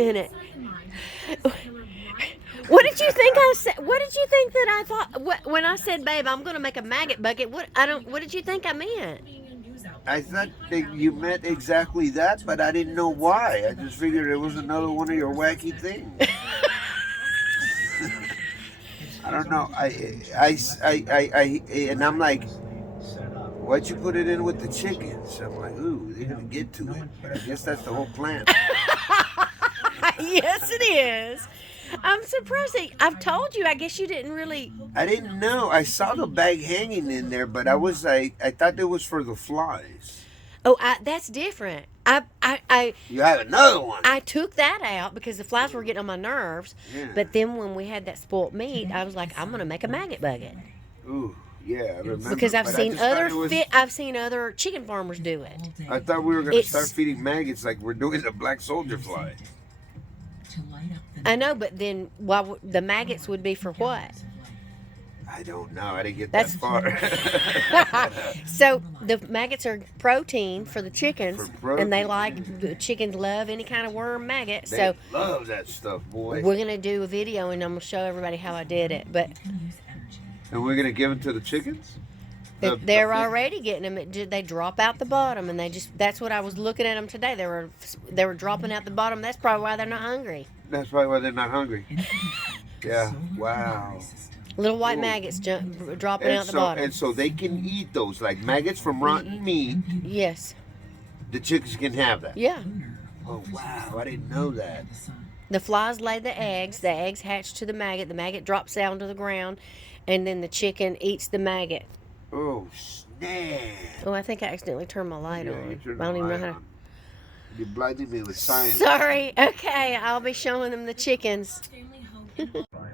minute. What did you think I said? What did you think that I thought when I said, "Babe, I'm going to make a maggot bucket"? What did you think I meant? I thought that you meant exactly that, but I didn't know why. I just figured it was another one of your wacky things. I don't know. And I'm like, why'd you put it in with the chickens? I'm like, ooh, they're gonna get to it. But I guess that's the whole plan. Yes, it is. I'm surprised. I've told you. I guess you didn't really. I didn't know. I saw the bag hanging in there, but I was like, I thought it was for the flies. Oh, that's different. You have another one. I took that out because the flies were getting on my nerves. Yeah. But then when we had that spoiled meat, I was like, I'm gonna make a maggot bucket. Ooh, yeah, I remember. Because I've seen other chicken farmers do it. I thought we were gonna start feeding maggots like we're doing the black soldier fly. I know, but then the maggots would be for what? I don't know. I didn't get that far. So the maggots are protein for the chickens, and they the chickens love any kind of worm maggot. They love that stuff, boy. We're gonna do a video, and I'm gonna show everybody how I did it. And we're gonna give them to the chickens. They're already getting them. They drop out the bottom, and that's what I was looking at them today. They were dropping out the bottom. That's probably why they're not hungry. That's probably why they're not hungry. Yeah. Wow. Little white maggots dropping out the bottom. And so they can eat those, like maggots from rotten meat. Yes. The chickens can have that. Yeah. Oh wow! I didn't know that. The flies lay the eggs. The eggs hatch to the maggot. The maggot drops down to the ground, and then the chicken eats the maggot. Oh snap! Oh, I think I accidentally turned my light on. You I don't even know how to. You blinded me with science. Sorry. Okay, I'll be showing them the chickens.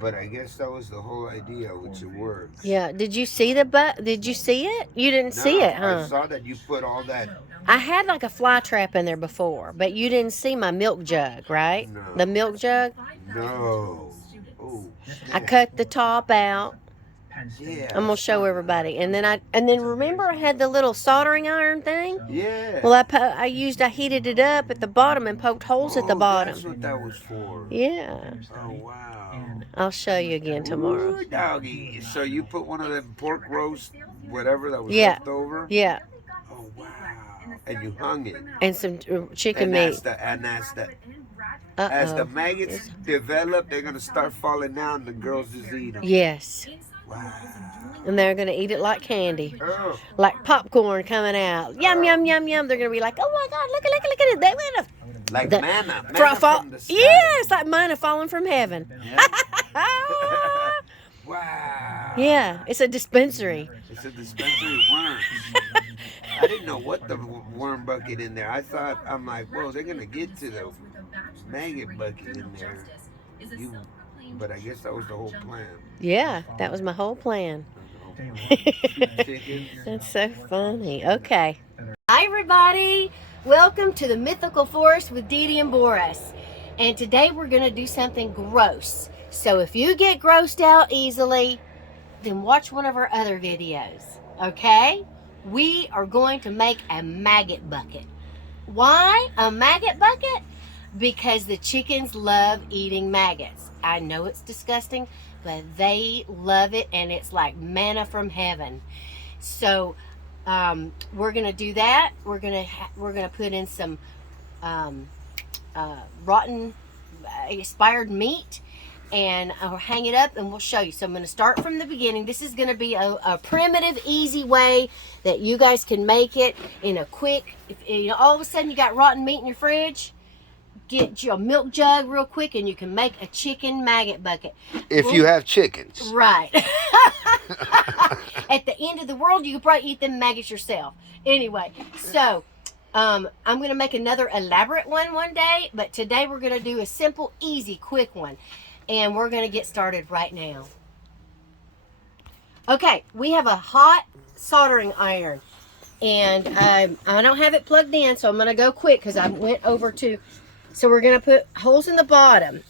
But I guess that was the whole idea, which it works. Yeah. Did you see Did you see it? You didn't see it, huh? I saw that you put all that. I had like a fly trap in there before, but you didn't see my milk jug, right? No. The milk jug. No. Oh. I cut the top out. Yeah. I'm gonna show everybody, and then remember I had the little soldering iron thing. Yeah. Well, I heated it up at the bottom and poked holes at the bottom. That's what that was for. Yeah. Oh wow. I'll show you again tomorrow. Ooh, doggy. So you put one of them pork roast, whatever that was left over. Yeah. Oh wow. And you hung it. And some chicken meat. As the maggots develop, they're gonna start falling down. The girls just eat them. Yes. Wow. And they're going to eat it like candy. Oh. Like popcorn coming out. Yum, yum, yum, yum. They're going to be like, oh my God, look at it. They went like manna from the sky. Yeah, it's like manna falling from heaven. Yeah. Wow. Yeah, it's a dispensary. It's a dispensary of worms. I didn't know what the worm bucket in there. I'm like, whoa, they're going to get to the maggot bucket in there. But I guess that was the whole plan. Yeah, that was my whole plan. That's so funny. Okay. Hi, everybody. Welcome to the Mythical Forest with Dee Dee and Boris. And today we're going to do something gross. So if you get grossed out easily, then watch one of our other videos. Okay? We are going to make a maggot bucket. Why a maggot bucket? Because the chickens love eating maggots. I know it's disgusting, but they love it, and it's like manna from heaven. So we're gonna do that. We're gonna put in some rotten expired meat, and I'll hang it up, and we'll show you. So I'm gonna start from the beginning. This is gonna be a primitive, easy way that you guys can make it in a quick. If all of a sudden you got rotten meat in your fridge, get your milk jug real quick, and you can make a chicken maggot bucket. If you have chickens. Right. At the end of the world, you could probably eat them maggots yourself. Anyway, so I'm going to make another elaborate one day, but today we're going to do a simple, easy, quick one. And we're going to get started right now. Okay, we have a hot soldering iron. And I don't have it plugged in, so I'm going to go quick because I went over to... So we're going to put holes in the bottom.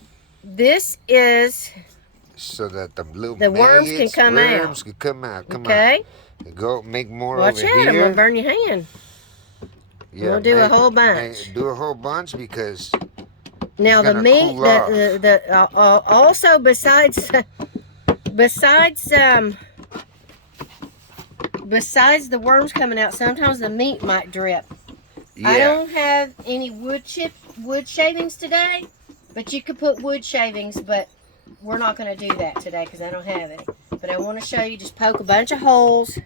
This is... So that the little worms can come out. Worms can come out. Okay. Go make more Watch over out, here. I'm going to burn your hand. Yeah, we'll do a whole bunch. Do a whole bunch because Now the meat, cool off. also besides the worms coming out, sometimes the meat might drip. Yeah. I don't have any wood shavings today, but you could put wood shavings, but we're not going to do that today because I don't have any. But I want to show you, just poke a bunch of holes.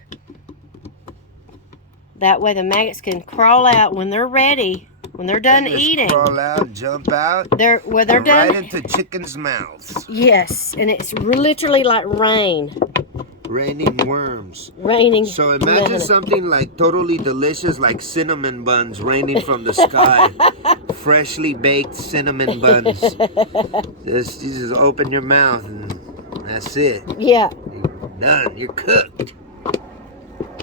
That way the maggots can crawl out when they're ready, when they're done eating. Crawl out, jump out. They're done. Right into chickens' mouths. Yes, and it's literally like rain. Raining worms. Raining. So imagine something like totally delicious, like cinnamon buns raining from the sky. Freshly baked cinnamon buns. You just open your mouth and that's it. Yeah. You're done. You're cooked.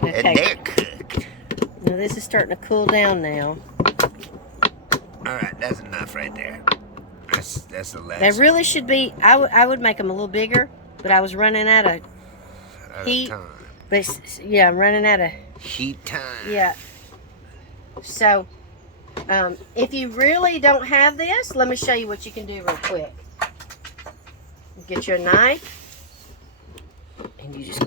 Okay. And they're cooked. Now this is starting to cool down now. All right, that's enough right there. That's the last. They really should be. I would make them a little bigger, but I was running out of heat. Time. But yeah, I'm running out of Heat time. Yeah. So, if you really don't have this, let me show you what you can do real quick. Get you a knife, and you just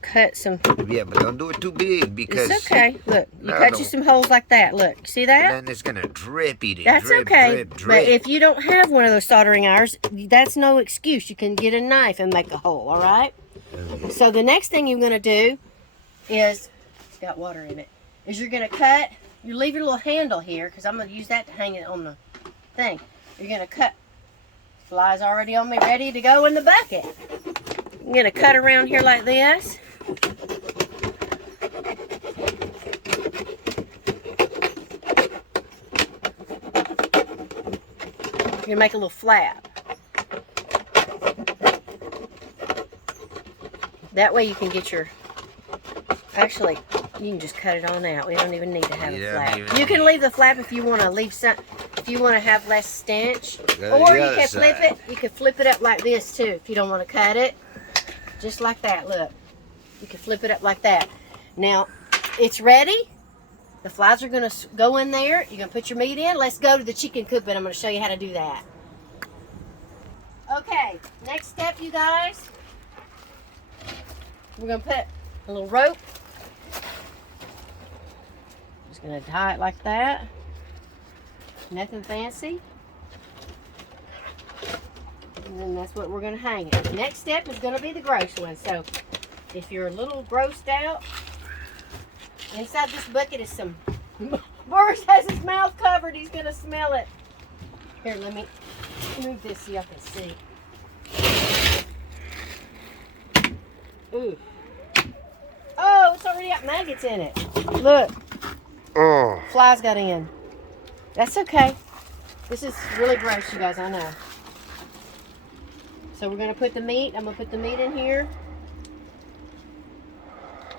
cut some. Yeah, but don't do it too big because It's okay. Look, you cut you some holes like that. Look, see that? then it's gonna drip. That's drip, okay. drip, drip. But if you don't have one of those soldering irons, that's no excuse. You can get a knife and make a hole. All right. So the next thing you're gonna do is, it's got water in it, is you're gonna cut. You leave your little handle here because I'm gonna use that to hang it on the thing. You're gonna cut. Fly's already on me, ready to go in the bucket. I'm gonna cut around here like this. You're gonna make a little flap. That way you can get your, actually, you can just cut it on out. We don't even need to have a flap. You can leave the flap if you want to leave some, if you want to have less stench. Or you can flip it. You can flip it up like this too if you don't want to cut it. Just like that, look. You can flip it up like that. Now, it's ready. The flies are going to go in there. You're going to put your meat in. Let's go to the chicken coop and I'm going to show you how to do that. Okay, next step, you guys. We're going to put a little rope. Just going to tie it like that. Nothing fancy. And then that's what we're going to hang it. Next step is going to be the gross one. So if you're a little grossed out, inside this bucket is some... Boris has his mouth covered. He's going to smell it. Here, let me move this so y'all can see. Ooh. Oh, it's already got maggots in it. Look. Oh. Flies got in. That's okay. This is really gross, you guys, I know. So we're going to put the meat. I'm going to put the meat in here.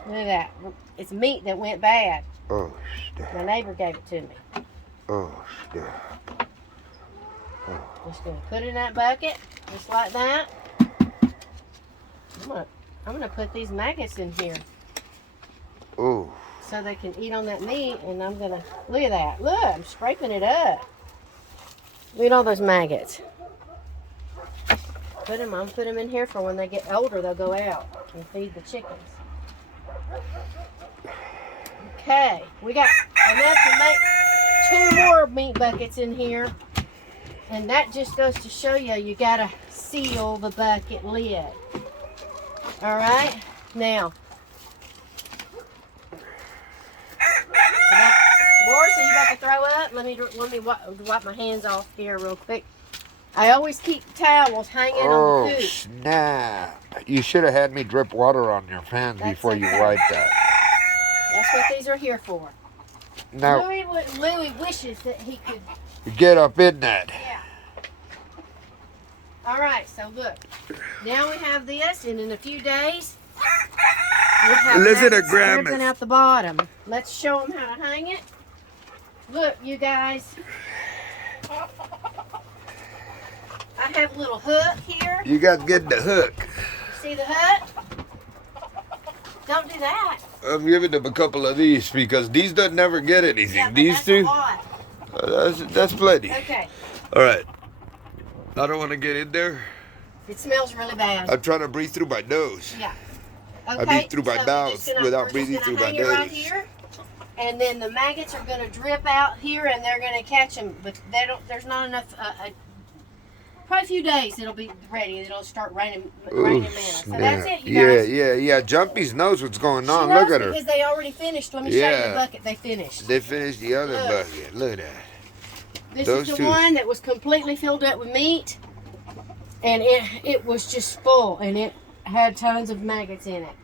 Look at that. It's meat that went bad. Oh, snap. My neighbor gave it to me. Oh, snap. Oh. Just going to put it in that bucket, just like that. I'm gonna put these maggots in here. Oh. So they can eat on that meat, and I'm gonna, look at that. Look, I'm scraping it up. Look at all those maggots. I'm gonna put them in here for when they get older, they'll go out and feed the chickens. Okay, we got enough to make 2 more meat buckets in here. And that just goes to show you, you gotta seal the bucket lid. All right, now. Boris, are you about to throw up? Let me wipe my hands off here real quick. I always keep towels hanging on the coop. Oh, snap. You should have had me drip water on your hands before you wiped that. That's what these are here for. Now, Louis wishes that he could get up in that. Yeah. All right, so look. Now we have this, and in a few days, we'll have dripping out the bottom. Let's show them how to hang it. Look, you guys. I have a little hook here. You got to get the hook. See the hook? Don't do that. I'm giving them a couple of these because these don't never get anything. Yeah, these that's two? A lot. That's plenty. Okay. All right. I don't want to get in there. It smells really bad. I'm trying to breathe through my nose. Yeah. I Okay. breathe through my mouth without breathing through my nose. Right here, and then the maggots are going to drip out here, and they're going to catch them. But they don't. There's not enough. Probably a few days it'll be ready. It'll start raining men. So that's it, you guys. Yeah. Jumpy's knows what's going on. She knows Look at her. because they already finished. Let me show you the bucket they finished. They finished the other bucket. Look at that. This is the one that was completely filled up with meat, and it was just full, and it had tons of maggots in it.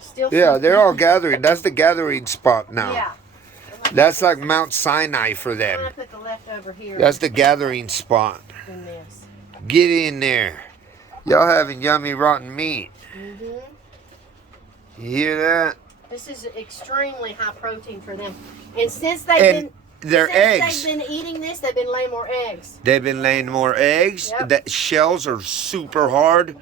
Still. Yeah, they're all gathering. That's the gathering spot now. Yeah. That's like Mount Sinai for them. I'm gonna put the leftover here. That's the gathering spot. In this. Get in there. Y'all having yummy rotten meat. Mhm. You hear that? This is extremely high protein for them, and since they've been eating this, they've been laying more eggs. They've been laying more eggs. Yep. The shells are super hard.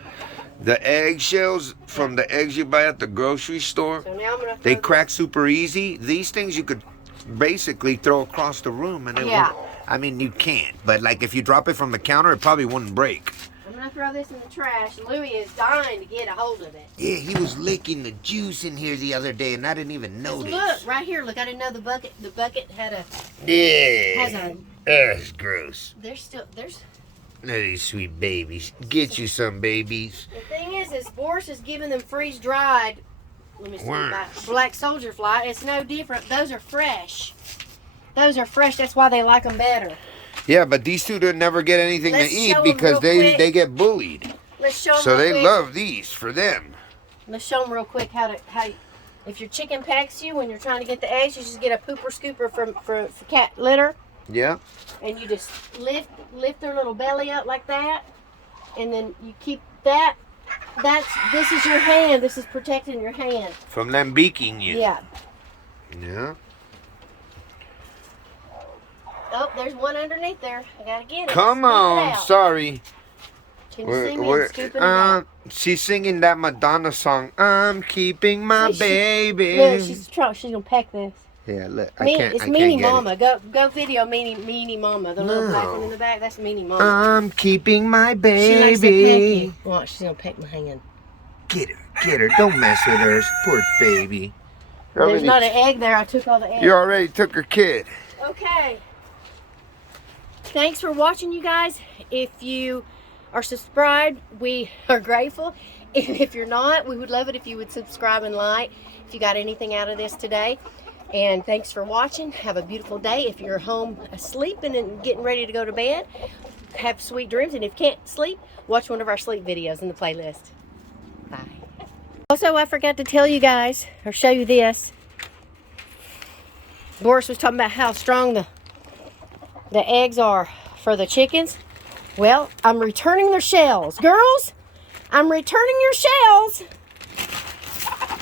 The egg shells from the eggs you buy at the grocery store, So now I'm gonna they crack super easy. These things you could basically throw across the room and it won't. I mean, you can't, but like if you drop it from the counter, it probably wouldn't break. I'm gonna throw this in the trash. Louis is dying to get a hold of it. Yeah, he was licking the juice in here the other day, and I didn't even notice. Look, right here. Look, I didn't know the bucket. The bucket had a. Yeah. Has a. That's gross. There's. Look at these sweet babies. Get you some babies. The thing is Boris is giving them freeze dried. Let me see. Black soldier fly. It's no different. Those are fresh. Those are fresh. That's why they like them better. Yeah, but these two don't never get anything to eat because they get bullied. Let's show them. So they love these for them. Let's show them real quick how if your chicken pecks you when you're trying to get the eggs, you just get a pooper scooper for cat litter. Yeah. And you just lift their little belly up like that, and then you keep that. This is your hand. This is protecting your hand from them beaking you. Yeah. Yeah. Oh, there's one underneath there. I gotta get it. Come on, sorry. Can you see me? I'm scooping it out. She's singing that Madonna song. I'm keeping my baby. Look, she's gonna peck this. Yeah, look. It's Meanie Mama. Go video Meanie Mama. The little black one in the back. That's Meanie Mama. I'm keeping my baby. She likes to peck you. Watch, she's gonna peck my hand. Get her. Don't mess with her. Poor baby. There's not an egg there. I took all the eggs. You already took her kid. Okay. Thanks for watching, you guys. If you are subscribed, we are grateful. And if you're not, we would love it if you would subscribe and like if you got anything out of this today. And thanks for watching. Have a beautiful day. If you're home sleeping and getting ready to go to bed, have sweet dreams. And if you can't sleep, watch one of our sleep videos in the playlist. Bye. Also, I forgot to tell you guys, or show you this. Boris was talking about how strong the eggs are for the chickens. Well, I'm returning their shells. Girls, I'm returning your shells.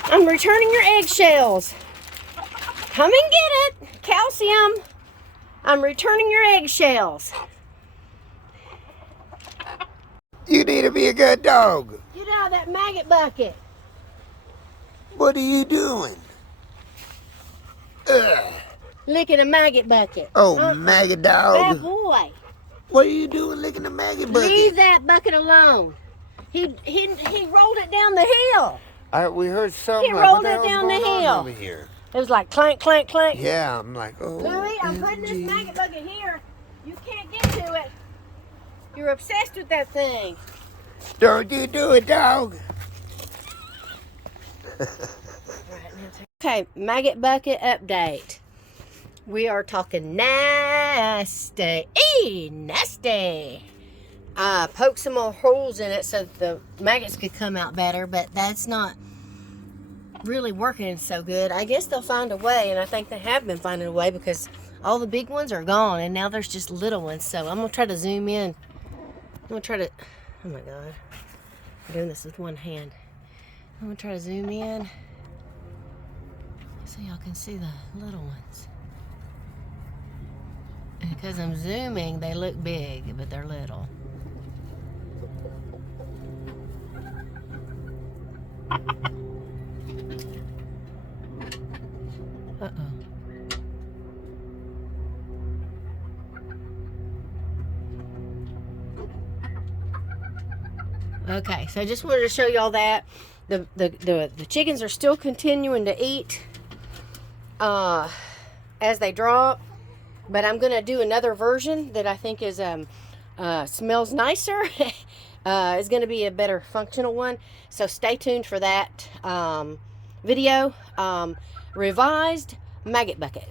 I'm returning your egg shells. Come and get it. Calcium. I'm returning your eggshells. You need to be a good dog. Get out of that maggot bucket. What are you doing? Ugh. Licking a maggot bucket. Oh, maggot dog. Bad boy. What are you doing licking a maggot bucket? Leave that bucket alone. He rolled it down the hill. We heard something. He rolled it down the hill. Over here? It was like clank, clank, clank. Yeah, I'm like, oh. Louis, I'm putting this maggot bucket here. You can't get to it. You're obsessed with that thing. Don't you do it, dog. Okay, maggot bucket update. We are talking nasty. Nasty. I poked some more holes in it so the maggots could come out better, but that's not really working so good. I guess they'll find a way, and I think they have been finding a way because all the big ones are gone, and now there's just little ones. So I'm going to try to zoom in. I'm going to try to... Oh, my God. I'm doing this with one hand. I'm going to try to zoom in so y'all can see the little ones. Because I'm zooming, they look big, but they're little. Uh-oh. Okay, so I just wanted to show y'all that. The chickens are still continuing to eat as they drop, but I'm going to do another version that I think is smells nicer. It's going to be a better functional one, so stay tuned for that video. Revised Maggot bucket.